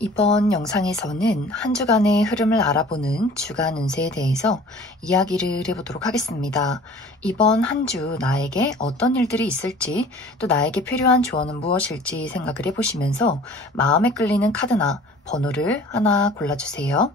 이번 영상에서는 한 주간의 흐름을 알아보는 주간 운세에 대해서 이야기를 해보도록 하겠습니다. 이번 한 주 나에게 어떤 일들이 있을지, 또 나에게 필요한 조언은 무엇일지 생각을 해보시면서 마음에 끌리는 카드나 번호를 하나 골라주세요.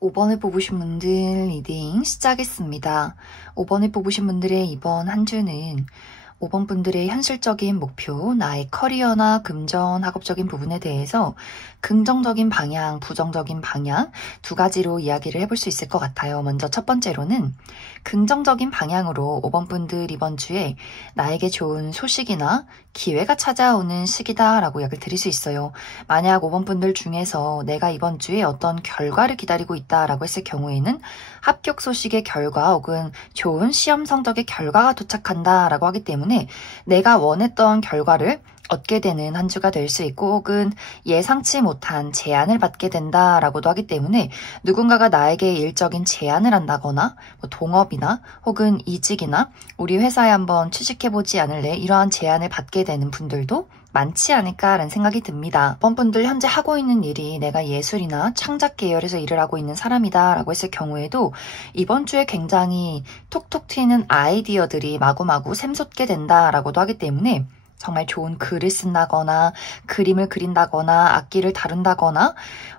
(5) 번을 뽑으신 분들 리딩 시작했습니다. (5) 번을 뽑으신 분들의 이번 한 주는 5번 분들의 현실적인 목표, 나의 커리어나 금전, 학업적인 부분에 대해서 긍정적인 방향, 부정적인 방향 두 가지로 이야기를 해볼 수 있을 것 같아요. 먼저 첫 번째로는 긍정적인 방향으로 5번 분들 이번 주에 나에게 좋은 소식이나 기회가 찾아오는 시기다라고 이야기를 드릴 수 있어요. 만약 5번 분들 중에서 내가 이번 주에 어떤 결과를 기다리고 있다라고 했을 경우에는 합격 소식의 결과 혹은 좋은 시험 성적의 결과가 도착한다라고 하기 때문에 내가 원했던 결과를 얻게 되는 한 주가 될 수 있고, 혹은 예상치 못한 제안을 받게 된다라고도 하기 때문에 누군가가 나에게 일적인 제안을 한다거나 동업이나 혹은 이직이나 우리 회사에 한번 취직해보지 않을래, 이러한 제안을 받게 되는 분들도 많지 않을까라는 생각이 듭니다. 이번 분들 현재 하고 있는 일이 내가 예술이나 창작 계열에서 일을 하고 있는 사람이다 라고 했을 경우에도 이번 주에 굉장히 톡톡 튀는 아이디어들이 마구마구 샘솟게 된다라고도 하기 때문에 정말 좋은 글을 쓴다거나 그림을 그린다거나 악기를 다룬다거나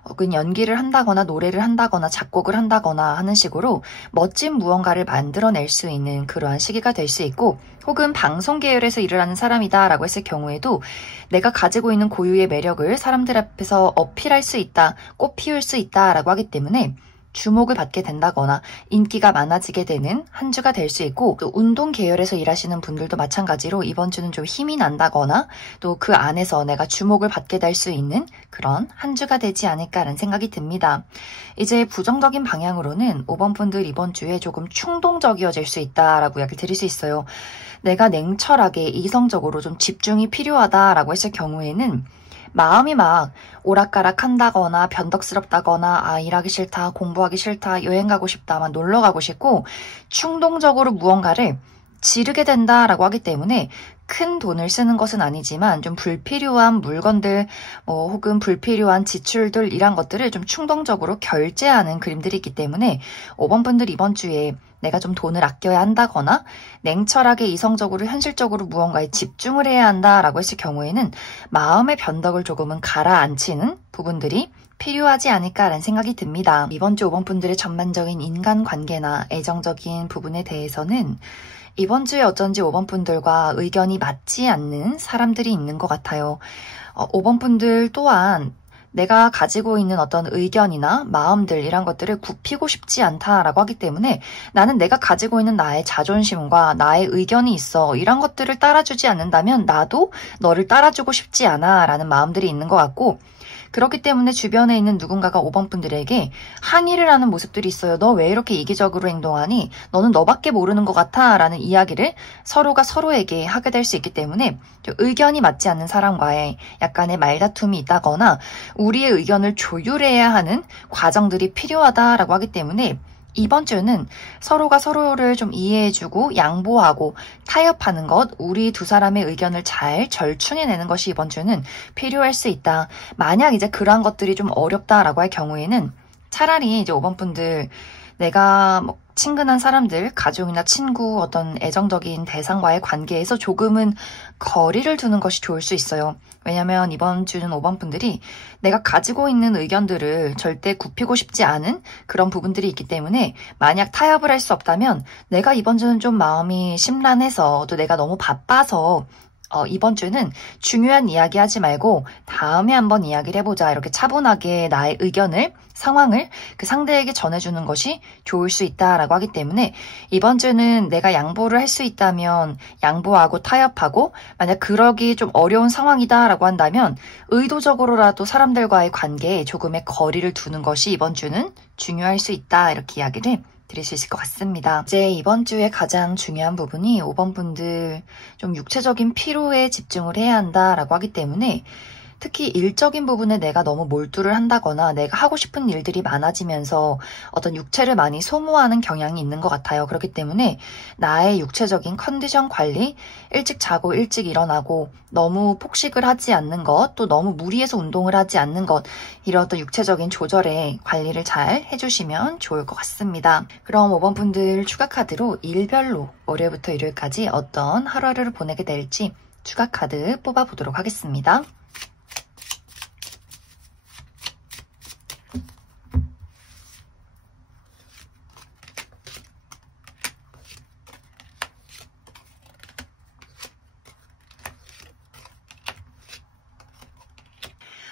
혹은 연기를 한다거나 노래를 한다거나 작곡을 한다거나 하는 식으로 멋진 무언가를 만들어낼 수 있는 그러한 시기가 될 수 있고, 혹은 방송 계열에서 일을 하는 사람이다 라고 했을 경우에도 내가 가지고 있는 고유의 매력을 사람들 앞에서 어필할 수 있다, 꽃 피울 수 있다 라고 하기 때문에 주목을 받게 된다거나 인기가 많아지게 되는 한 주가 될 수 있고, 또 운동 계열에서 일하시는 분들도 마찬가지로 이번 주는 좀 힘이 난다거나 또 그 안에서 내가 주목을 받게 될 수 있는 그런 한 주가 되지 않을까라는 생각이 듭니다. 이제 부정적인 방향으로는 5번 분들 이번 주에 조금 충동적이어질 수 있다라고 이야기를 드릴 수 있어요. 내가 냉철하게 이성적으로 좀 집중이 필요하다라고 했을 경우에는 마음이 막 오락가락 한다거나 변덕스럽다거나 일하기 싫다, 공부하기 싫다, 여행 가고 싶다, 막 놀러 가고 싶고 충동적으로 무언가를 지르게 된다라고 하기 때문에 큰 돈을 쓰는 것은 아니지만 좀 불필요한 물건들 혹은 불필요한 지출들 이란 것들을 좀 충동적으로 결제하는 그림들이 있기 때문에 5번 분들 이번 주에 내가 좀 돈을 아껴야 한다거나 냉철하게 이성적으로 현실적으로 무언가에 집중을 해야 한다라고 했을 경우에는 마음의 변덕을 조금은 가라앉히는 부분들이 필요하지 않을까라는 생각이 듭니다. 이번 주 5번 분들의 전반적인 인간관계나 애정적인 부분에 대해서는 이번 주에 어쩐지 5번 분들과 의견이 맞지 않는 사람들이 있는 것 같아요. 5번 분들 또한 내가 가지고 있는 어떤 의견이나 마음들 이런 것들을 굽히고 싶지 않다라고 하기 때문에 나는 내가 가지고 있는 나의 자존심과 나의 의견이 있어. 이런 것들을 따라주지 않는다면 나도 너를 따라주고 싶지 않아 라는 마음들이 있는 것 같고, 그렇기 때문에 주변에 있는 누군가가 5번 분들에게 항의를 하는 모습들이 있어요. 너 왜 이렇게 이기적으로 행동하니? 너는 너밖에 모르는 것 같아 라는 이야기를 서로가 서로에게 하게 될 수 있기 때문에 의견이 맞지 않는 사람과의 약간의 말다툼이 있다거나 우리의 의견을 조율해야 하는 과정들이 필요하다라고 하기 때문에 이번 주는 서로가 서로를 좀 이해해주고 양보하고 타협하는 것, 우리 두 사람의 의견을 잘 절충해내는 것이 이번 주는 필요할 수 있다. 만약 이제 그러한 것들이 좀 어렵다라고 할 경우에는 차라리 이제 5번 분들 내가 뭐 친근한 사람들, 가족이나 친구, 어떤 애정적인 대상과의 관계에서 조금은 거리를 두는 것이 좋을 수 있어요. 왜냐면 이번 주는 5번 분들이 내가 가지고 있는 의견들을 절대 굽히고 싶지 않은 그런 부분들이 있기 때문에 만약 타협을 할 수 없다면 내가 이번 주는 좀 마음이 심란해서 또 내가 너무 바빠서 이번 주는 중요한 이야기 하지 말고 다음에 한번 이야기를 해보자. 이렇게 차분하게 나의 의견을, 상황을 그 상대에게 전해주는 것이 좋을 수 있다라고 하기 때문에 이번 주는 내가 양보를 할 수 있다면 양보하고 타협하고, 만약 그러기 좀 어려운 상황이다라고 한다면 의도적으로라도 사람들과의 관계에 조금의 거리를 두는 것이 이번 주는 중요할 수 있다. 이렇게 이야기를 드릴 수 있을 것 같습니다. 이제 이번 주에 가장 중요한 부분이 5번 분들 좀 육체적인 피로에 집중을 해야 한다라고 하기 때문에 특히 일적인 부분에 내가 너무 몰두를 한다거나 내가 하고 싶은 일들이 많아지면서 어떤 육체를 많이 소모하는 경향이 있는 것 같아요. 그렇기 때문에 나의 육체적인 컨디션 관리, 일찍 자고 일찍 일어나고 너무 폭식을 하지 않는 것, 또 너무 무리해서 운동을 하지 않는 것, 이런 어떤 육체적인 조절에 관리를 잘 해주시면 좋을 것 같습니다. 그럼 5번 분들 추가 카드로 일별로 월요일부터 일요일까지 어떤 하루하루를 보내게 될지 추가 카드 뽑아보도록 하겠습니다.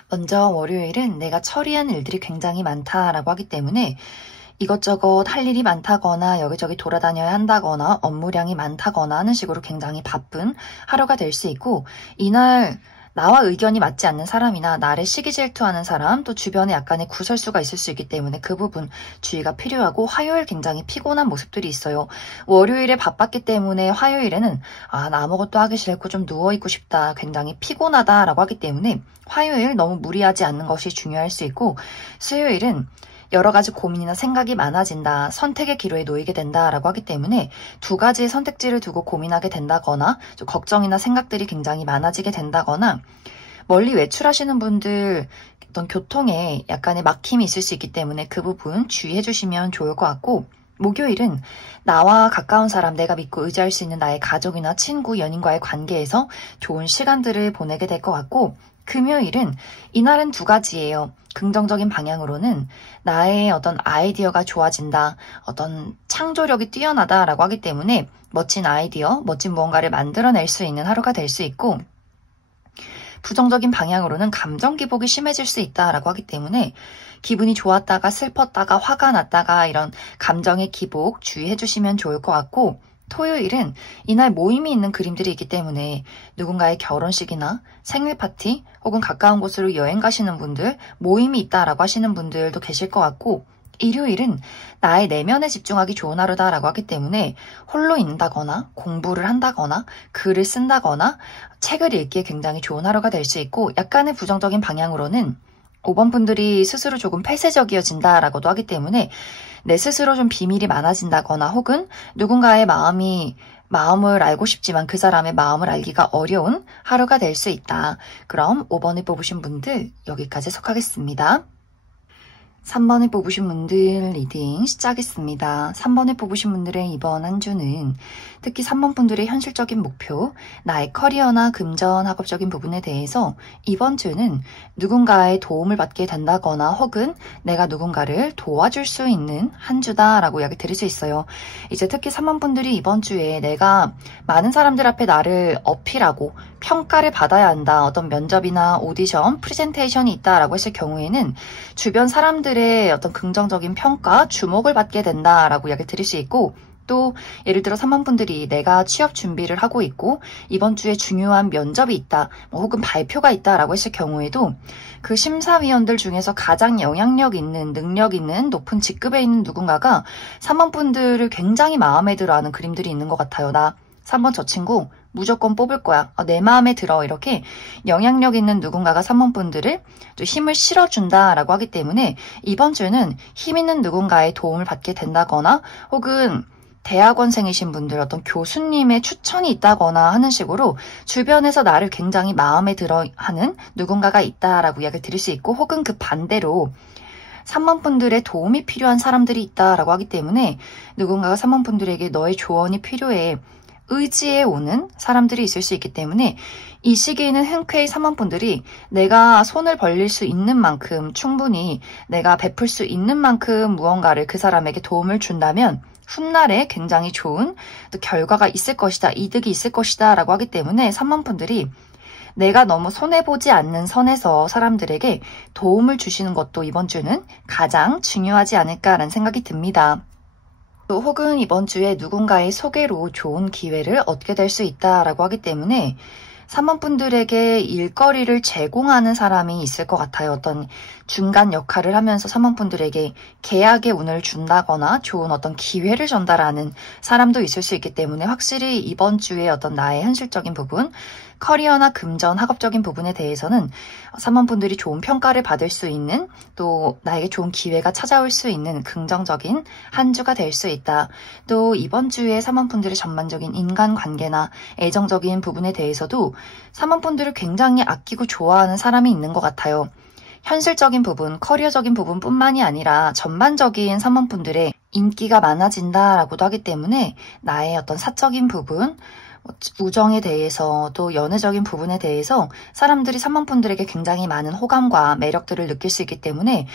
먼저 월요일은 내가 처리한 일들이 굉장히 많다라고 하기 때문에 이것저것 할 일이 많다거나 여기저기 돌아다녀야 한다거나 업무량이 많다거나 하는 식으로 굉장히 바쁜 하루가 될 수 있고, 이날 나와 의견이 맞지 않는 사람이나 나를 시기 질투하는 사람, 또 주변에 약간의 구설수가 있을 수 있기 때문에 그 부분 주의가 필요하고, 화요일 굉장히 피곤한 모습들이 있어요. 월요일에 바빴기 때문에 화요일에는 나 아무것도 하기 싫고 좀 누워있고 싶다, 굉장히 피곤하다라고 하기 때문에 화요일 너무 무리하지 않는 것이 중요할 수 있고, 수요일은 여러 가지 고민이나 생각이 많아진다, 선택의 기로에 놓이게 된다라고 하기 때문에 두 가지의 선택지를 두고 고민하게 된다거나 좀 걱정이나 생각들이 굉장히 많아지게 된다거나, 멀리 외출하시는 분들 어떤 교통에 약간의 막힘이 있을 수 있기 때문에 그 부분 주의해 주시면 좋을 것 같고, 목요일은 나와 가까운 사람, 내가 믿고 의지할 수 있는 나의 가족이나 친구, 연인과의 관계에서 좋은 시간들을 보내게 될 것 같고, 금요일은 이날은 두 가지예요. 긍정적인 방향으로는 나의 어떤 아이디어가 좋아진다, 어떤 창조력이 뛰어나다라고 하기 때문에 멋진 아이디어, 멋진 무언가를 만들어낼 수 있는 하루가 될 수 있고, 부정적인 방향으로는 감정 기복이 심해질 수 있다라고 하기 때문에 기분이 좋았다가 슬펐다가 화가 났다가 이런 감정의 기복 주의해 주시면 좋을 것 같고, 토요일은 이날 모임이 있는 그림들이 있기 때문에 누군가의 결혼식이나 생일 파티 혹은 가까운 곳으로 여행 가시는 분들, 모임이 있다라고 하시는 분들도 계실 것 같고, 일요일은 나의 내면에 집중하기 좋은 하루다라고 하기 때문에 홀로 있다거나 공부를 한다거나 글을 쓴다거나 책을 읽기에 굉장히 좋은 하루가 될 수 있고, 약간의 부정적인 방향으로는 5번 분들이 스스로 조금 폐쇄적이어진다라고도 하기 때문에 내 스스로 좀 비밀이 많아진다거나 혹은 누군가의 마음을 알고 싶지만 그 사람의 마음을 알기가 어려운 하루가 될 수 있다. 그럼 5번을 뽑으신 분들 여기까지 속하겠습니다. 3번을 뽑으신 분들 리딩 시작하겠습니다. 3번을 뽑으신 분들의 이번 한 주는 특히 3번 분들의 현실적인 목표, 나의 커리어나 금전, 학업적인 부분에 대해서 이번 주는 누군가의 도움을 받게 된다거나 혹은 내가 누군가를 도와줄 수 있는 한 주다라고 이야기 드릴 수 있어요. 이제 특히 3번 분들이 이번 주에 내가 많은 사람들 앞에 나를 어필하고 평가를 받아야 한다. 어떤 면접이나 오디션, 프레젠테이션이 있다라고 했을 경우에는 주변 사람들의 어떤 긍정적인 평가, 주목을 받게 된다라고 이야기를 드릴 수 있고, 또 예를 들어 3번 분들이 내가 취업 준비를 하고 있고 이번 주에 중요한 면접이 있다, 혹은 발표가 있다라고 했을 경우에도 그 심사위원들 중에서 가장 영향력 있는, 능력 있는, 높은 직급에 있는 누군가가 3번 분들을 굉장히 마음에 들어하는 그림들이 있는 것 같아요. 나 3번 저 친구 무조건 뽑을 거야. 내 마음에 들어. 이렇게 영향력 있는 누군가가 3번 분들을 좀 힘을 실어준다라고 하기 때문에 이번 주는 힘 있는 누군가의 도움을 받게 된다거나 혹은 대학원생이신 분들 어떤 교수님의 추천이 있다거나 하는 식으로 주변에서 나를 굉장히 마음에 들어 하는 누군가가 있다라고 이야기를 드릴 수 있고, 혹은 그 반대로 3번 분들의 도움이 필요한 사람들이 있다라고 하기 때문에 누군가가 3번 분들에게 너의 조언이 필요해, 의지에 오는 사람들이 있을 수 있기 때문에 이 시기에는 흔쾌히 3번 분들이 내가 손을 벌릴 수 있는 만큼, 충분히 내가 베풀 수 있는 만큼 무언가를 그 사람에게 도움을 준다면 훗날에 굉장히 좋은 또 결과가 있을 것이다, 이득이 있을 것이다 라고 하기 때문에 3번 분들이 내가 너무 손해보지 않는 선에서 사람들에게 도움을 주시는 것도 이번 주는 가장 중요하지 않을까라는 생각이 듭니다. 또 혹은 이번 주에 누군가의 소개로 좋은 기회를 얻게 될 수 있다라고 하기 때문에 3번 분들에게 일거리를 제공하는 사람이 있을 것 같아요. 어떤 중간 역할을 하면서 3번 분들에게 계약의 운을 준다거나 좋은 어떤 기회를 전달하는 사람도 있을 수 있기 때문에 확실히 이번 주에 어떤 나의 현실적인 부분, 커리어나 금전, 학업적인 부분에 대해서는 3번 분들이 좋은 평가를 받을 수 있는, 또 나에게 좋은 기회가 찾아올 수 있는 긍정적인 한 주가 될 수 있다. 또 이번 주에 3번 분들의 전반적인 인간관계나 애정적인 부분에 대해서도 3번 분들을 굉장히 아끼고 좋아하는 사람이 있는 것 같아요. 현실적인 부분, 커리어적인 부분뿐만이 아니라 전반적인 3번 분들의 인기가 많아진다라고도 하기 때문에 나의 어떤 사적인 부분, 우정에 대해서 또 연애적인 부분에 대해서 사람들이 3번 분들에게 굉장히 많은 호감과 매력들을 느낄 수 있기 때문에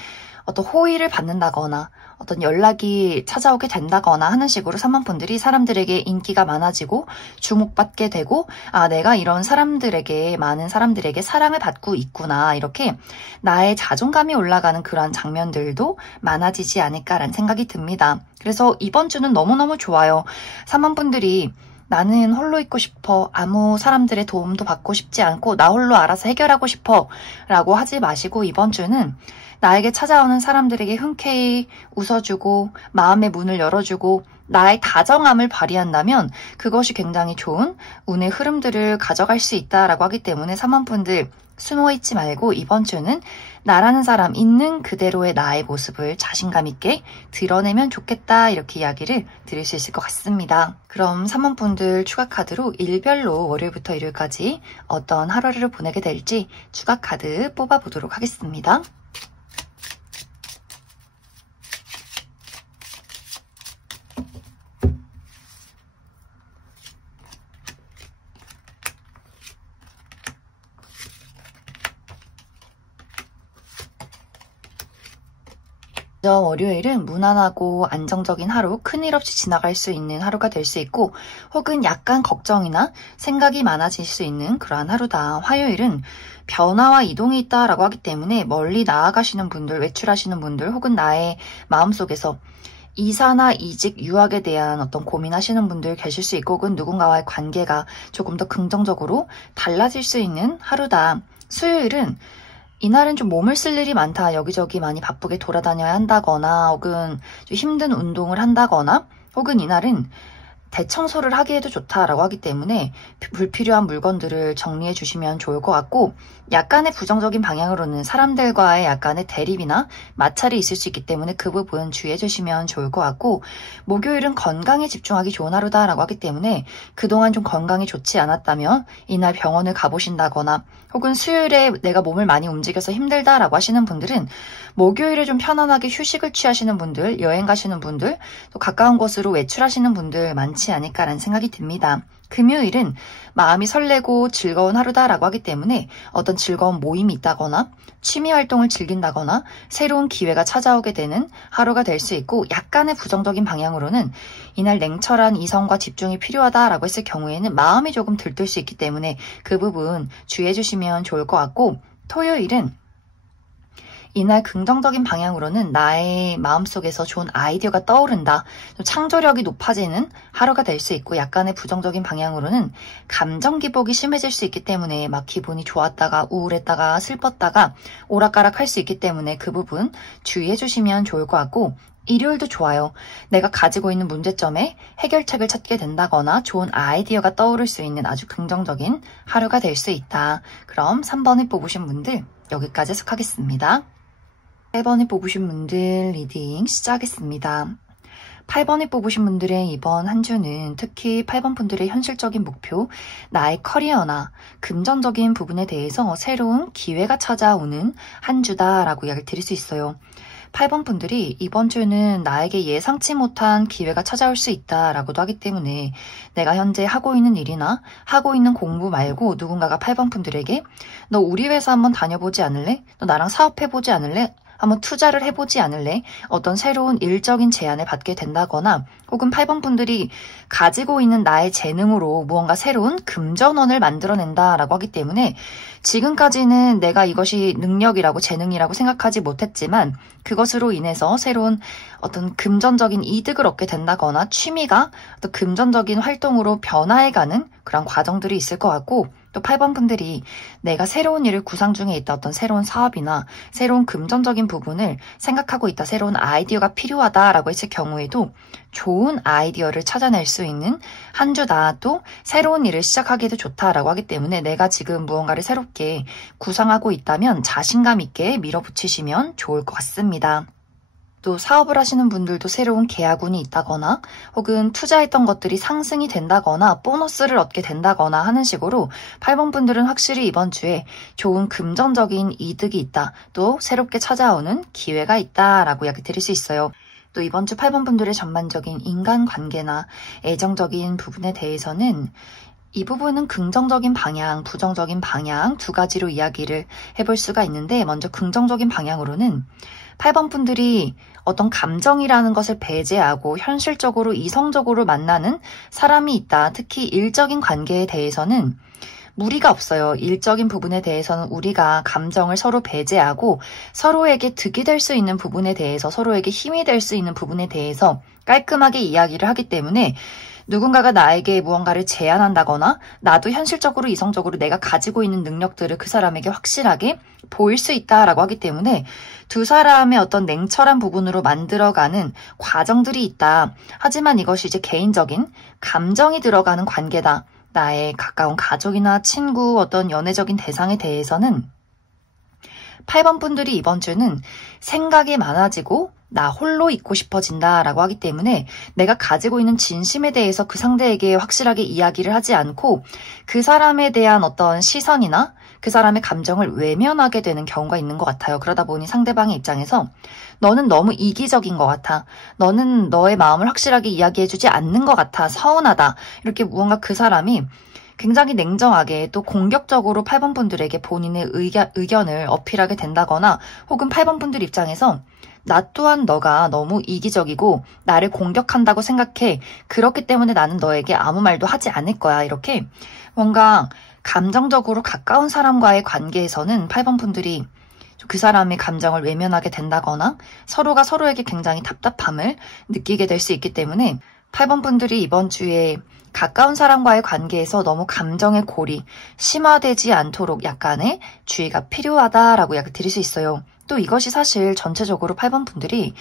어떤 호의를 받는다거나 어떤 연락이 찾아오게 된다거나 하는 식으로 3번 분들이 사람들에게 인기가 많아지고 주목받게 되고, 아, 내가 이런 사람들에게, 많은 사람들에게 사랑을 받고 있구나, 이렇게 나의 자존감이 올라가는 그러한 장면들도 많아지지 않을까라는 생각이 듭니다. 그래서 이번 주는 너무너무 좋아요. 3번 분들이 나는 홀로 있고 싶어, 아무 사람들의 도움도 받고 싶지 않고 나 홀로 알아서 해결하고 싶어 라고 하지 마시고, 이번 주는 나에게 찾아오는 사람들에게 흔쾌히 웃어주고 마음의 문을 열어주고 나의 다정함을 발휘한다면 그것이 굉장히 좋은 운의 흐름들을 가져갈 수 있다라고 하기 때문에 3번 분들 숨어있지 말고 이번 주는 나라는 사람 있는 그대로의 나의 모습을 자신감 있게 드러내면 좋겠다, 이렇게 이야기를 드릴 수 있을 것 같습니다. 그럼 3번 분들 추가 카드로 일별로 월요일부터 일요일까지 어떤 하루를 보내게 될지 추가 카드 뽑아보도록 하겠습니다. 월요일은 무난하고 안정적인 하루, 큰일 없이 지나갈 수 있는 하루가 될 수 있고, 혹은 약간 걱정이나 생각이 많아질 수 있는 그러한 하루다. 화요일은 변화와 이동이 있다라고 하기 때문에 멀리 나아가시는 분들, 외출하시는 분들, 혹은 나의 마음속에서 이사나 이직, 유학에 대한 어떤 고민하시는 분들 계실 수 있고, 혹은 누군가와의 관계가 조금 더 긍정적으로 달라질 수 있는 하루다. 수요일은 이날은 좀 몸을 쓸 일이 많다, 여기저기 많이 바쁘게 돌아다녀야 한다거나, 혹은 좀 힘든 운동을 한다거나, 혹은 이날은 대청소를 하기에도 좋다라고 하기 때문에 불필요한 물건들을 정리해 주시면 좋을 것 같고, 약간의 부정적인 방향으로는 사람들과의 약간의 대립이나 마찰이 있을 수 있기 때문에 그 부분 주의해 주시면 좋을 것 같고, 목요일은 건강에 집중하기 좋은 하루다라고 하기 때문에 그동안 좀 건강이 좋지 않았다면 이날 병원을 가보신다거나, 혹은 수요일에 내가 몸을 많이 움직여서 힘들다라고 하시는 분들은 목요일에 좀 편안하게 휴식을 취하시는 분들, 여행 가시는 분들, 또 가까운 곳으로 외출하시는 분들 많지 많지 않을까라는 생각이 듭니다. 금요일은 마음이 설레고 즐거운 하루다라고 하기 때문에 어떤 즐거운 모임이 있다거나 취미 활동을 즐긴다거나 새로운 기회가 찾아오게 되는 하루가 될 수 있고, 약간의 부정적인 방향으로는 이날 냉철한 이성과 집중이 필요하다라고 했을 경우에는 마음이 조금 들뜰 수 있기 때문에 그 부분 주의해 주시면 좋을 것 같고, 토요일은 이날 긍정적인 방향으로는 나의 마음속에서 좋은 아이디어가 떠오른다, 좀 창조력이 높아지는 하루가 될 수 있고, 약간의 부정적인 방향으로는 감정 기복이 심해질 수 있기 때문에 막 기분이 좋았다가 우울했다가 슬펐다가 오락가락 할 수 있기 때문에 그 부분 주의해 주시면 좋을 것 같고, 일요일도 좋아요. 내가 가지고 있는 문제점에 해결책을 찾게 된다거나 좋은 아이디어가 떠오를 수 있는 아주 긍정적인 하루가 될 수 있다. 그럼 3번을 뽑으신 분들 여기까지 해석하겠습니다. 8번을 뽑으신 분들 리딩 시작하겠습니다. 8번을 뽑으신 분들의 이번 한 주는 특히 8번 분들의 현실적인 목표, 나의 커리어나 금전적인 부분에 대해서 새로운 기회가 찾아오는 한 주다라고 이야기를 드릴 수 있어요. 8번 분들이 이번 주는 나에게 예상치 못한 기회가 찾아올 수 있다라고도 하기 때문에 내가 현재 하고 있는 일이나 하고 있는 공부 말고 누군가가 8번 분들에게 너 우리 회사 한번 다녀보지 않을래? 너 나랑 사업해보지 않을래? 한번 투자를 해보지 않을래? 어떤 새로운 일적인 제안을 받게 된다거나, 혹은 8번 분들이 가지고 있는 나의 재능으로 무언가 새로운 금전원을 만들어낸다라고 하기 때문에 지금까지는 내가 이것이 능력이라고 재능이라고 생각하지 못했지만 그것으로 인해서 새로운 어떤 금전적인 이득을 얻게 된다거나 취미가 또 금전적인 활동으로 변화해가는 그런 과정들이 있을 것 같고, 또 8번 분들이 내가 새로운 일을 구상 중에 있다, 어떤 새로운 사업이나 새로운 금전적인 부분을 생각하고 있다, 새로운 아이디어가 필요하다라고 했을 경우에도 좋은 아이디어를 찾아낼 수 있는 한 주다, 또 새로운 일을 시작하기도 좋다라고 하기 때문에 내가 지금 무언가를 새롭게 구상하고 있다면 자신감 있게 밀어붙이시면 좋을 것 같습니다. 또 사업을 하시는 분들도 새로운 계약운이 있다거나 혹은 투자했던 것들이 상승이 된다거나 보너스를 얻게 된다거나 하는 식으로 8번 분들은 확실히 이번 주에 좋은 금전적인 이득이 있다, 또 새롭게 찾아오는 기회가 있다라고 이야기 드릴 수 있어요. 또 이번 주 8번 분들의 전반적인 인간관계나 애정적인 부분에 대해서는 이 부분은 긍정적인 방향, 부정적인 방향 두 가지로 이야기를 해볼 수가 있는데, 먼저 긍정적인 방향으로는 8번 분들이 어떤 감정이라는 것을 배제하고 현실적으로 이성적으로 만나는 사람이 있다. 특히 일적인 관계에 대해서는 무리가 없어요. 일적인 부분에 대해서는 우리가 감정을 서로 배제하고 서로에게 득이 될 수 있는 부분에 대해서, 서로에게 힘이 될 수 있는 부분에 대해서 깔끔하게 이야기를 하기 때문에 누군가가 나에게 무언가를 제안한다거나 나도 현실적으로 이성적으로 내가 가지고 있는 능력들을 그 사람에게 확실하게 보일 수 있다라고 하기 때문에 두 사람의 어떤 냉철한 부분으로 만들어가는 과정들이 있다. 하지만 이것이 이제 개인적인 감정이 들어가는 관계다. 나의 가까운 가족이나 친구, 어떤 연애적인 대상에 대해서는 8번 분들이 이번 주는 생각이 많아지고 나 홀로 있고 싶어진다라고 하기 때문에 내가 가지고 있는 진심에 대해서 그 상대에게 확실하게 이야기를 하지 않고 그 사람에 대한 어떤 시선이나 그 사람의 감정을 외면하게 되는 경우가 있는 것 같아요. 그러다 보니 상대방의 입장에서 너는 너무 이기적인 것 같아, 너는 너의 마음을 확실하게 이야기해주지 않는 것 같아, 서운하다, 이렇게 무언가 그 사람이 굉장히 냉정하게 또 공격적으로 8번 분들에게 본인의 의견을 어필하게 된다거나, 혹은 8번 분들 입장에서 나 또한 너가 너무 이기적이고 나를 공격한다고 생각해, 그렇기 때문에 나는 너에게 아무 말도 하지 않을 거야, 이렇게 뭔가 감정적으로 가까운 사람과의 관계에서는 8번 분들이 그 사람의 감정을 외면하게 된다거나 서로가 서로에게 굉장히 답답함을 느끼게 될 수 있기 때문에 8번 분들이 이번 주에 가까운 사람과의 관계에서 너무 감정의 골이 심화되지 않도록 약간의 주의가 필요하다라고 이야기 드릴 수 있어요. 또 이것이 사실 전체적으로 8번 분들이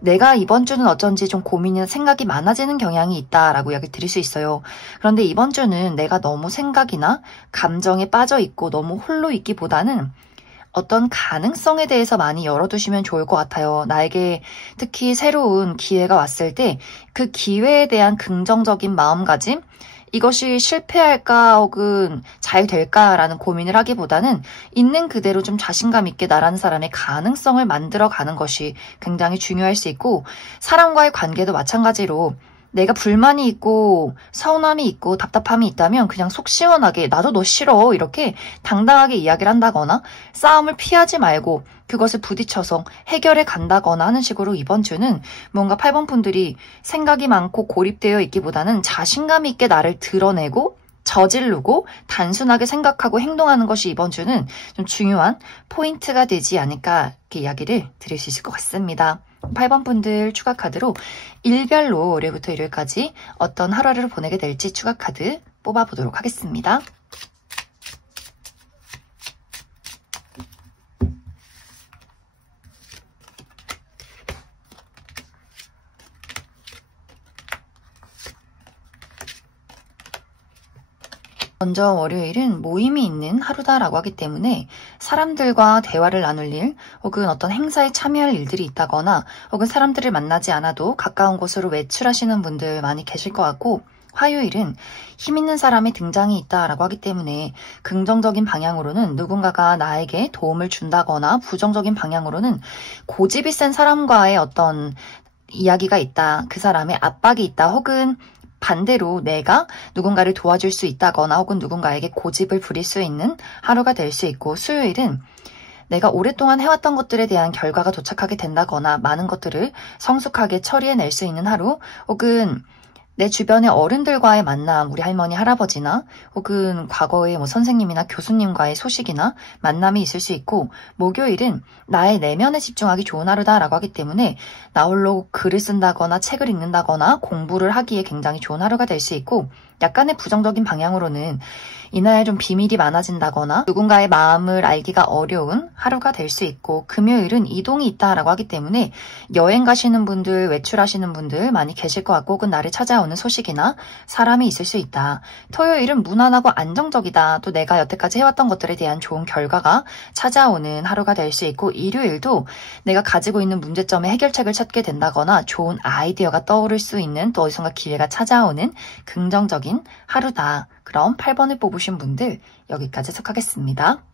내가 이번 주는 어쩐지 좀 고민이나 생각이 많아지는 경향이 있다라고 이야기 드릴 수 있어요. 그런데 이번 주는 내가 너무 생각이나 감정에 빠져 있고 너무 홀로 있기보다는 어떤 가능성에 대해서 많이 열어두시면 좋을 것 같아요. 나에게 특히 새로운 기회가 왔을 때 그 기회에 대한 긍정적인 마음가짐, 이것이 실패할까 혹은 잘 될까라는 고민을 하기보다는 있는 그대로 좀 자신감 있게 나라는 사람의 가능성을 만들어가는 것이 굉장히 중요할 수 있고, 사람과의 관계도 마찬가지로 내가 불만이 있고 서운함이 있고 답답함이 있다면 그냥 속 시원하게 나도 너 싫어 이렇게 당당하게 이야기를 한다거나 싸움을 피하지 말고 그것을 부딪혀서 해결해 간다거나 하는 식으로 이번 주는 뭔가 8번 분들이 생각이 많고 고립되어 있기보다는 자신감 있게 나를 드러내고 저지르고 단순하게 생각하고 행동하는 것이 이번 주는 좀 중요한 포인트가 되지 않을까 이렇게 이야기를 드릴 수 있을 것 같습니다. 8번 분들 추가 카드로 일별로 월요일부터 일요일까지 어떤 하루를 보내게 될지 추가 카드 뽑아보도록 하겠습니다. 먼저 월요일은 모임이 있는 하루다라고 하기 때문에 사람들과 대화를 나눌 일 혹은 어떤 행사에 참여할 일들이 있다거나 혹은 사람들을 만나지 않아도 가까운 곳으로 외출하시는 분들 많이 계실 것 같고 화요일은 힘 있는 사람의 등장이 있다라고 하기 때문에 긍정적인 방향으로는 누군가가 나에게 도움을 준다거나 부정적인 방향으로는 고집이 센 사람과의 어떤 이야기가 있다, 그 사람의 압박이 있다 혹은 반대로 내가 누군가를 도와줄 수 있다거나 혹은 누군가에게 고집을 부릴 수 있는 하루가 될 수 있고 수요일은 내가 오랫동안 해왔던 것들에 대한 결과가 도착하게 된다거나 많은 것들을 성숙하게 처리해낼 수 있는 하루 혹은 내 주변의 어른들과의 만남, 우리 할머니, 할아버지나 혹은 과거의 선생님이나 교수님과의 소식이나 만남이 있을 수 있고 목요일은 나의 내면에 집중하기 좋은 하루다라고 하기 때문에 나 홀로 글을 쓴다거나 책을 읽는다거나 공부를 하기에 굉장히 좋은 하루가 될 수 있고 약간의 부정적인 방향으로는 이날 좀 비밀이 많아진다거나 누군가의 마음을 알기가 어려운 하루가 될 수 있고 금요일은 이동이 있다라고 하기 때문에 여행 가시는 분들, 외출하시는 분들 많이 계실 것 같고 혹은 나를 찾아오는 소식이나 사람이 있을 수 있다. 토요일은 무난하고 안정적이다. 또 내가 여태까지 해왔던 것들에 대한 좋은 결과가 찾아오는 하루가 될 수 있고 일요일도 내가 가지고 있는 문제점의 해결책을 찾게 된다거나 좋은 아이디어가 떠오를 수 있는 또 어디선가 기회가 찾아오는 긍정적인 하루다. 그럼 8번을 뽑으신 분들 여기까지 속하겠습니다.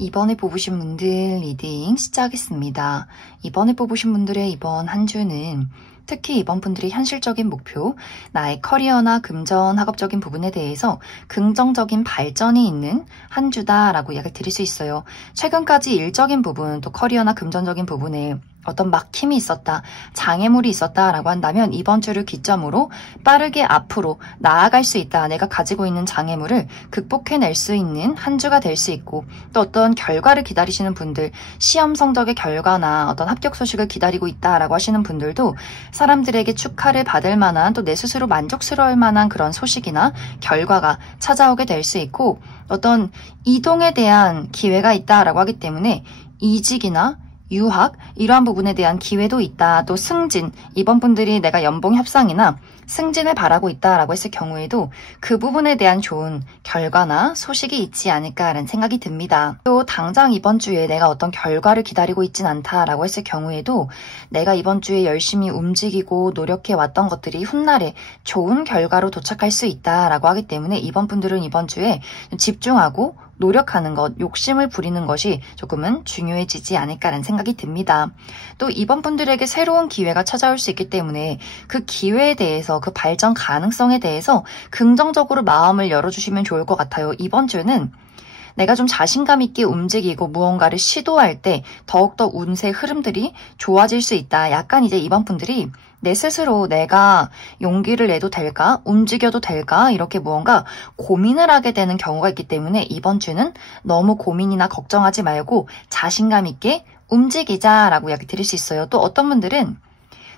2번을 뽑으신 분들 리딩 시작하겠습니다. 2번을 뽑으신 분들의 이번 한 주는 특히 이번 분들의 현실적인 목표, 나의 커리어나 금전, 학업적인 부분에 대해서 긍정적인 발전이 있는 한 주다라고 이야기를 드릴 수 있어요. 최근까지 일적인 부분, 또 커리어나 금전적인 부분에 어떤 막힘이 있었다, 장애물이 있었다라고 한다면 이번 주를 기점으로 빠르게 앞으로 나아갈 수 있다. 내가 가지고 있는 장애물을 극복해낼 수 있는 한 주가 될 수 있고 또 어떤 결과를 기다리시는 분들, 시험 성적의 결과나 어떤 합격 소식을 기다리고 있다라고 하시는 분들도 사람들에게 축하를 받을 만한 또 내 스스로 만족스러울 만한 그런 소식이나 결과가 찾아오게 될 수 있고 어떤 이동에 대한 기회가 있다라고 하기 때문에 이직이나 유학 이러한 부분에 대한 기회도 있다. 또 승진, 이번 분들이 내가 연봉 협상이나 승진을 바라고 있다라고 했을 경우에도 그 부분에 대한 좋은 결과나 소식이 있지 않을까라는 생각이 듭니다. 또 당장 이번 주에 내가 어떤 결과를 기다리고 있진 않다라고 했을 경우에도 내가 이번 주에 열심히 움직이고 노력해 왔던 것들이 훗날에 좋은 결과로 도착할 수 있다라고 하기 때문에 이번 분들은 이번 주에 집중하고 노력하는 것, 욕심을 부리는 것이 조금은 중요해지지 않을까라는 생각이 듭니다. 또 이번 분들에게 새로운 기회가 찾아올 수 있기 때문에 그 기회에 대해서 그 발전 가능성에 대해서 긍정적으로 마음을 열어주시면 좋을 것 같아요. 이번 주는 내가 좀 자신감 있게 움직이고 무언가를 시도할 때 더욱더 운세 흐름들이 좋아질 수 있다. 약간 이제 이번 분들이 내 스스로 내가 용기를 내도 될까? 움직여도 될까? 이렇게 무언가 고민을 하게 되는 경우가 있기 때문에 이번 주는 너무 고민이나 걱정하지 말고 자신감 있게 움직이자라고 이야기 드릴 수 있어요. 또 어떤 분들은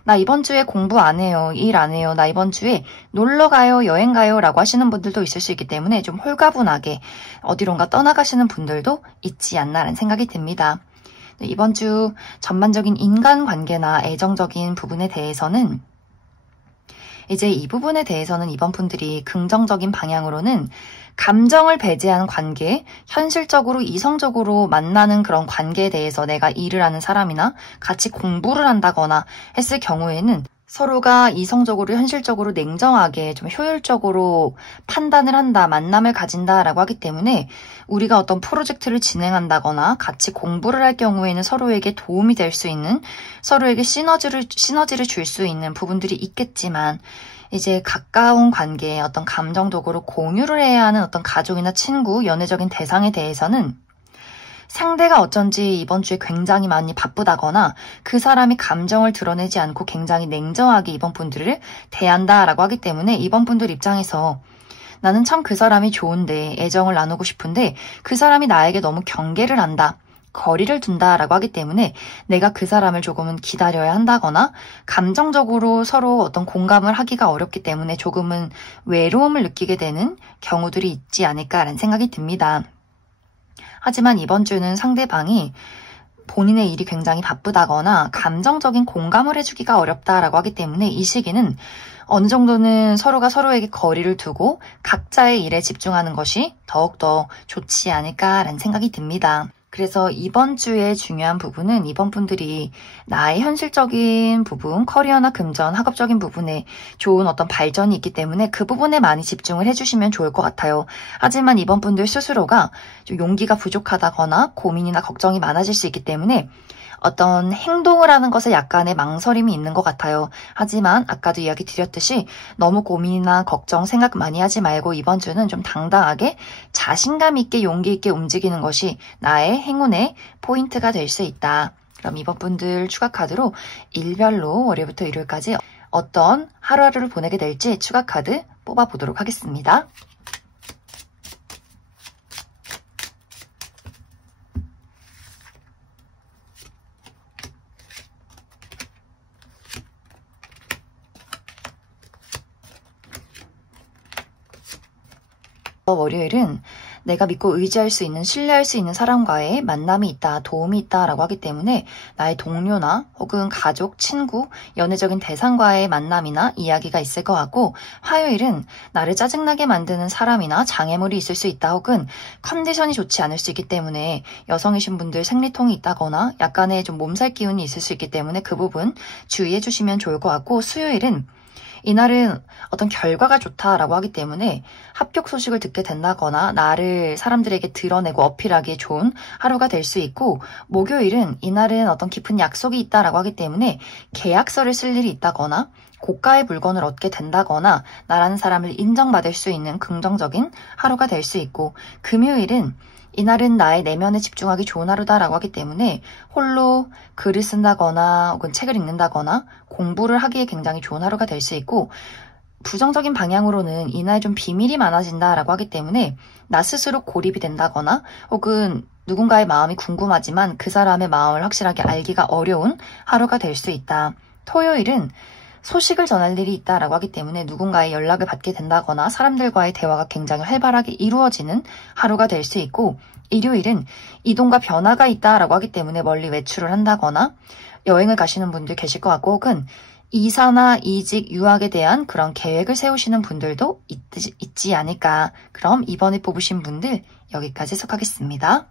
나 이번 주에 공부 안 해요. 일 안 해요. 나 이번 주에 놀러 가요. 여행 가요. 라고 하시는 분들도 있을 수 있기 때문에 좀 홀가분하게 어디론가 떠나가시는 분들도 있지 않나라는 생각이 듭니다. 이번 주 전반적인 인간관계나 애정적인 부분에 대해서는 이제 이 부분에 대해서는 이번 분들이 긍정적인 방향으로는 감정을 배제한 관계, 현실적으로 이성적으로 만나는 그런 관계에 대해서 내가 일을 하는 사람이나 같이 공부를 한다거나 했을 경우에는 서로가 이성적으로 현실적으로 냉정하게 좀 효율적으로 판단을 한다, 만남을 가진다라고 하기 때문에 우리가 어떤 프로젝트를 진행한다거나 같이 공부를 할 경우에는 서로에게 도움이 될 수 있는, 서로에게 시너지를 줄 수 있는 부분들이 있겠지만 이제 가까운 관계에 어떤 감정적으로 공유를 해야 하는 어떤 가족이나 친구, 연애적인 대상에 대해서는 상대가 어쩐지 이번 주에 굉장히 많이 바쁘다거나 그 사람이 감정을 드러내지 않고 굉장히 냉정하게 이번 분들을 대한다라고 하기 때문에 이번 분들 입장에서 나는 참 그 사람이 좋은데 애정을 나누고 싶은데 그 사람이 나에게 너무 경계를 한다. 거리를 둔다라고 하기 때문에 내가 그 사람을 조금은 기다려야 한다거나 감정적으로 서로 어떤 공감을 하기가 어렵기 때문에 조금은 외로움을 느끼게 되는 경우들이 있지 않을까라는 생각이 듭니다. 하지만 이번 주는 상대방이 본인의 일이 굉장히 바쁘다거나 감정적인 공감을 해주기가 어렵다라고 하기 때문에 이 시기는 어느 정도는 서로가 서로에게 거리를 두고 각자의 일에 집중하는 것이 더욱더 좋지 않을까라는 생각이 듭니다. 그래서 이번 주의 중요한 부분은 이번 분들이 나의 현실적인 부분, 커리어나 금전, 학업적인 부분에 좋은 어떤 발전이 있기 때문에 그 부분에 많이 집중을 해주시면 좋을 것 같아요. 하지만 이번 분들 스스로가 좀 용기가 부족하다거나 고민이나 걱정이 많아질 수 있기 때문에 어떤 행동을 하는 것에 약간의 망설임이 있는 것 같아요. 하지만 아까도 이야기 드렸듯이 너무 고민이나 걱정, 생각 많이 하지 말고 이번 주는 좀 당당하게 자신감 있게 용기 있게 움직이는 것이 나의 행운의 포인트가 될 수 있다. 그럼 이번 분들 추가 카드로 일별로 월요일부터 일요일까지 어떤 하루하루를 보내게 될지 추가 카드 뽑아보도록 하겠습니다. 월요일은 내가 믿고 의지할 수 있는, 신뢰할 수 있는 사람과의 만남이 있다, 도움이 있다라고 하기 때문에 나의 동료나 혹은 가족, 친구, 연애적인 대상과의 만남이나 이야기가 있을 것 같고, 화요일은 나를 짜증나게 만드는 사람이나 장애물이 있을 수 있다 혹은 컨디션이 좋지 않을 수 있기 때문에 여성이신 분들 생리통이 있다거나 약간의 좀 몸살 기운이 있을 수 있기 때문에 그 부분 주의해 주시면 좋을 것 같고, 수요일은 이날은 어떤 결과가 좋다라고 하기 때문에 합격 소식을 듣게 된다거나 나를 사람들에게 드러내고 어필하기에 좋은 하루가 될 수 있고, 목요일은 이날은 어떤 깊은 약속이 있다라고 하기 때문에 계약서를 쓸 일이 있다거나 고가의 물건을 얻게 된다거나 나라는 사람을 인정받을 수 있는 긍정적인 하루가 될 수 있고, 금요일은 이날은 나의 내면에 집중하기 좋은 하루다라고 하기 때문에 홀로 글을 쓴다거나 혹은 책을 읽는다거나 공부를 하기에 굉장히 좋은 하루가 될 수 있고, 부정적인 방향으로는 이날 좀 비밀이 많아진다라고 하기 때문에 나 스스로 고립이 된다거나 혹은 누군가의 마음이 궁금하지만 그 사람의 마음을 확실하게 알기가 어려운 하루가 될 수 있다. 토요일은 소식을 전할 일이 있다라고 하기 때문에 누군가의 연락을 받게 된다거나 사람들과의 대화가 굉장히 활발하게 이루어지는 하루가 될 수 있고, 일요일은 이동과 변화가 있다라고 하기 때문에 멀리 외출을 한다거나 여행을 가시는 분들 계실 것 같고, 혹은 이사나 이직, 유학에 대한 그런 계획을 세우시는 분들도 있지 않을까. 그럼 이번에 뽑으신 분들 여기까지 해석하겠습니다.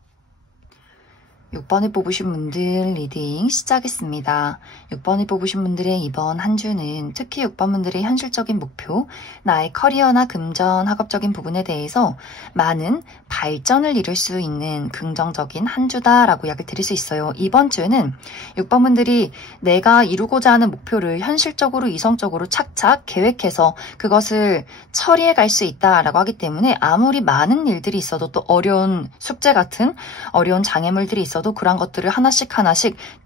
6번을 뽑으신 분들 리딩 시작했습니다. 6번을 뽑으신 분들의 이번 한 주는 특히 6번 분들의 현실적인 목표, 나의 커리어나 금전, 학업적인 부분에 대해서 많은 발전을 이룰 수 있는 긍정적인 한 주다라고 이야기를 드릴 수 있어요. 이번 주는 6번 분들이 내가 이루고자 하는 목표를 현실적으로, 이성적으로 착착 계획해서 그것을 처리해 갈 수 있다라고 하기 때문에 아무리 많은 일들이 있어도 또 어려운 숙제 같은 어려운 장애물들이 있어도 그런 것들을 하나씩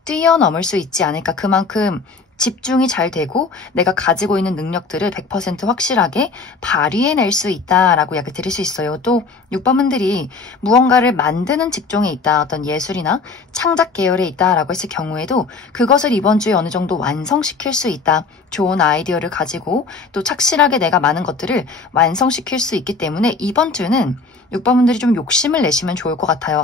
뛰어넘을 수 있지 않을까. 그만큼 집중이 잘 되고 내가 가지고 있는 능력들을 100% 확실하게 발휘해낼 수 있다라고 이야기 드릴 수 있어요. 또 6번분들이 무언가를 만드는 직종에 있다, 어떤 예술이나 창작 계열에 있다라고 했을 경우에도 그것을 이번 주에 어느 정도 완성시킬 수 있다. 좋은 아이디어를 가지고 또 착실하게 내가 많은 것들을 완성시킬 수 있기 때문에 이번 주는 6번분들이 좀 욕심을 내시면 좋을 것 같아요.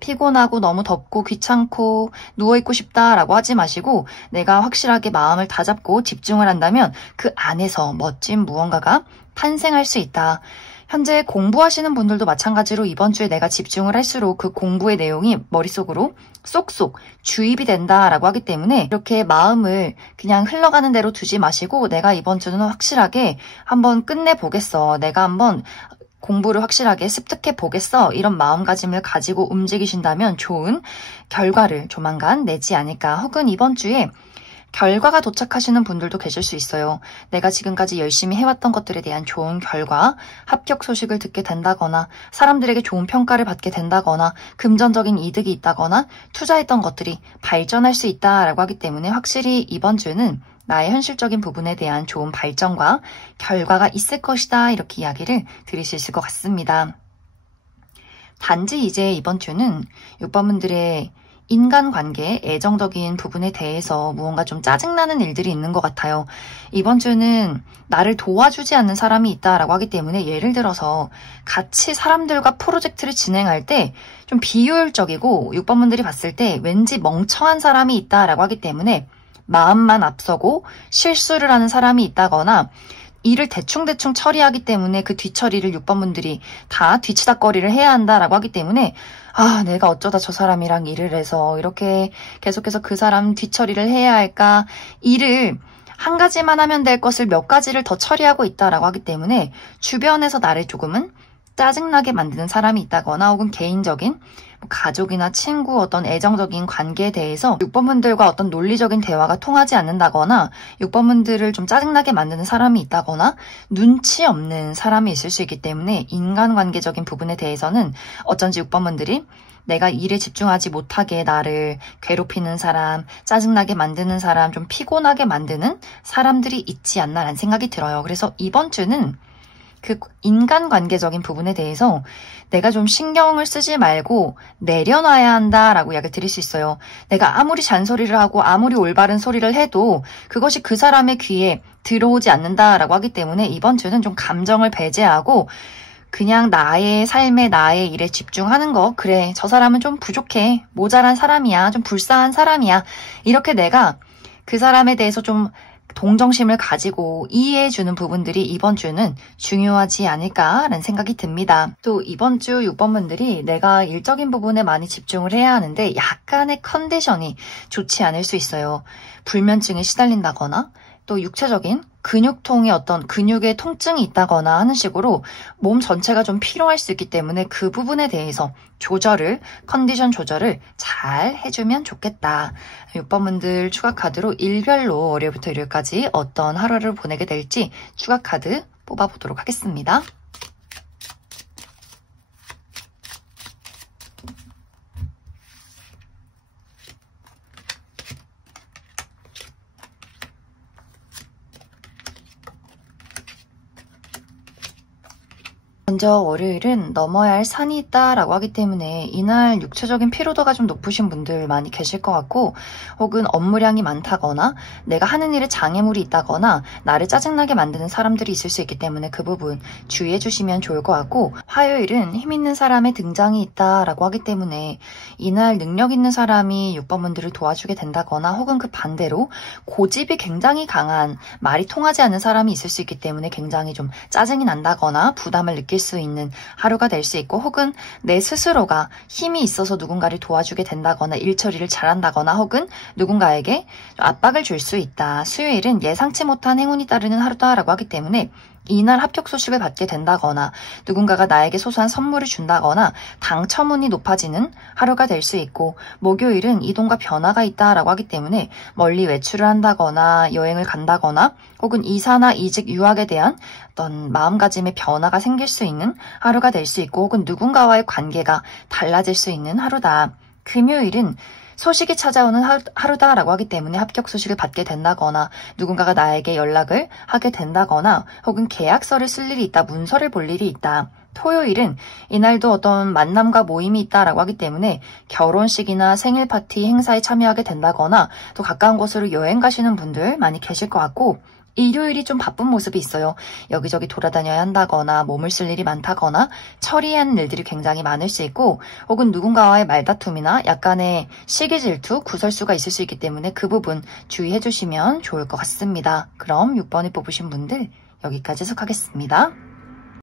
피곤하고 너무 덥고 귀찮고 누워있고 싶다라고 하지 마시고 내가 확실하게 마음을 다잡고 집중을 한다면 그 안에서 멋진 무언가가 탄생할 수 있다. 현재 공부하시는 분들도 마찬가지로 이번 주에 내가 집중을 할수록 그 공부의 내용이 머릿속으로 쏙쏙 주입이 된다라고 하기 때문에 이렇게 마음을 그냥 흘러가는 대로 두지 마시고 내가 이번 주는 확실하게 한번 끝내보겠어. 내가 한번 공부를 확실하게 습득해 보겠어. 이런 마음가짐을 가지고 움직이신다면 좋은 결과를 조만간 내지 않을까. 혹은 이번 주에 결과가 도착하시는 분들도 계실 수 있어요. 내가 지금까지 열심히 해왔던 것들에 대한 좋은 결과, 합격 소식을 듣게 된다거나 사람들에게 좋은 평가를 받게 된다거나 금전적인 이득이 있다거나 투자했던 것들이 발전할 수 있다라고 하기 때문에 확실히 이번 주는 나의 현실적인 부분에 대한 좋은 발전과 결과가 있을 것이다. 이렇게 이야기를 드릴 수 있을 것 같습니다. 단지 이제 이번 주는 6번분들의 인간관계, 애정적인 부분에 대해서 무언가 좀 짜증나는 일들이 있는 것 같아요. 이번 주는 나를 도와주지 않는 사람이 있다라고 하기 때문에 예를 들어서 같이 사람들과 프로젝트를 진행할 때 좀 비효율적이고 6번분들이 봤을 때 왠지 멍청한 사람이 있다라고 하기 때문에 마음만 앞서고 실수를 하는 사람이 있다거나 일을 대충대충 처리하기 때문에 그 뒤처리를 6번분들이 다 뒤치다꺼리를 해야 한다라고 하기 때문에 내가 어쩌다 저 사람이랑 일을 해서 이렇게 계속해서 그 사람 뒤처리를 해야 할까. 일을 한 가지만 하면 될 것을 몇 가지를 더 처리하고 있다라고 하기 때문에 주변에서 나를 조금은 짜증나게 만드는 사람이 있다거나 혹은 개인적인 가족이나 친구 어떤 애정적인 관계에 대해서 6번분들과 어떤 논리적인 대화가 통하지 않는다거나 6번분들을 좀 짜증나게 만드는 사람이 있다거나 눈치 없는 사람이 있을 수 있기 때문에 인간관계적인 부분에 대해서는 어쩐지 6번분들이 내가 일에 집중하지 못하게 나를 괴롭히는 사람, 짜증나게 만드는 사람, 좀 피곤하게 만드는 사람들이 있지 않나라는 생각이 들어요. 그래서 이번 주는 그 인간관계적인 부분에 대해서 내가 좀 신경을 쓰지 말고 내려놔야 한다라고 이야기를 드릴 수 있어요. 내가 아무리 잔소리를 하고 아무리 올바른 소리를 해도 그것이 그 사람의 귀에 들어오지 않는다라고 하기 때문에 이번 주는 좀 감정을 배제하고 그냥 나의 삶에 나의 일에 집중하는 거. 그래, 저 사람은 좀 부족해, 모자란 사람이야, 좀 불쌍한 사람이야. 이렇게 내가 그 사람에 대해서 좀 동정심을 가지고 이해해주는 부분들이 이번 주는 중요하지 않을까라는 생각이 듭니다. 또 이번 주 6번분들이 내가 일적인 부분에 많이 집중을 해야 하는데 약간의 컨디션이 좋지 않을 수 있어요. 불면증에 시달린다거나 또 육체적인 근육통의 어떤 근육의 통증이 있다거나 하는 식으로 몸 전체가 좀 피로할 수 있기 때문에 그 부분에 대해서 컨디션 조절을 잘 해주면 좋겠다. 6번분들 추가 카드로 일별로 월요일부터 일요일까지 어떤 하루를 보내게 될지 추가 카드 뽑아보도록 하겠습니다. 먼저 월요일은 넘어야 할 산이 있다라고 하기 때문에 이날 육체적인 피로도가 좀 높으신 분들 많이 계실 것 같고 혹은 업무량이 많다거나 내가 하는 일에 장애물이 있다거나 나를 짜증나게 만드는 사람들이 있을 수 있기 때문에 그 부분 주의해 주시면 좋을 것 같고 화요일은 힘 있는 사람의 등장이 있다라고 하기 때문에 이날 능력 있는 사람이 6번분들을 도와주게 된다거나 혹은 그 반대로 고집이 굉장히 강한 말이 통하지 않는 사람이 있을 수 있기 때문에 굉장히 좀 짜증이 난다거나 부담을 느낄 수 있는 하루가 될 수 있고 혹은 내 스스로가 힘이 있어서 누군가를 도와주게 된다거나 일 처리를 잘한다거나 혹은 누군가에게 압박을 줄 수 있다. 수요일은 예상치 못한 행운이 따르는 하루다라고 하기 때문에 이날 합격 소식을 받게 된다거나 누군가가 나에게 소소한 선물을 준다거나 당첨운이 높아지는 하루가 될 수 있고 목요일은 이동과 변화가 있다라고 하기 때문에 멀리 외출을 한다거나 여행을 간다거나 혹은 이사나 이직, 유학에 대한 어떤 마음가짐의 변화가 생길 수 있는 하루가 될 수 있고 혹은 누군가와의 관계가 달라질 수 있는 하루다. 금요일은 소식이 찾아오는 하루다라고 하기 때문에 합격 소식을 받게 된다거나 누군가가 나에게 연락을 하게 된다거나 혹은 계약서를 쓸 일이 있다, 문서를 볼 일이 있다. 토요일은 이날도 어떤 만남과 모임이 있다라고 하기 때문에 결혼식이나 생일 파티 행사에 참여하게 된다거나 또 가까운 곳으로 여행 가시는 분들 많이 계실 것 같고 일요일이 좀 바쁜 모습이 있어요. 여기저기 돌아다녀야 한다거나 몸을 쓸 일이 많다거나 처리해야 하는 일들이 굉장히 많을 수 있고 혹은 누군가와의 말다툼이나 약간의 시기 질투, 구설수가 있을 수 있기 때문에 그 부분 주의해 주시면 좋을 것 같습니다. 그럼 6번을 뽑으신 분들 여기까지 해석하겠습니다.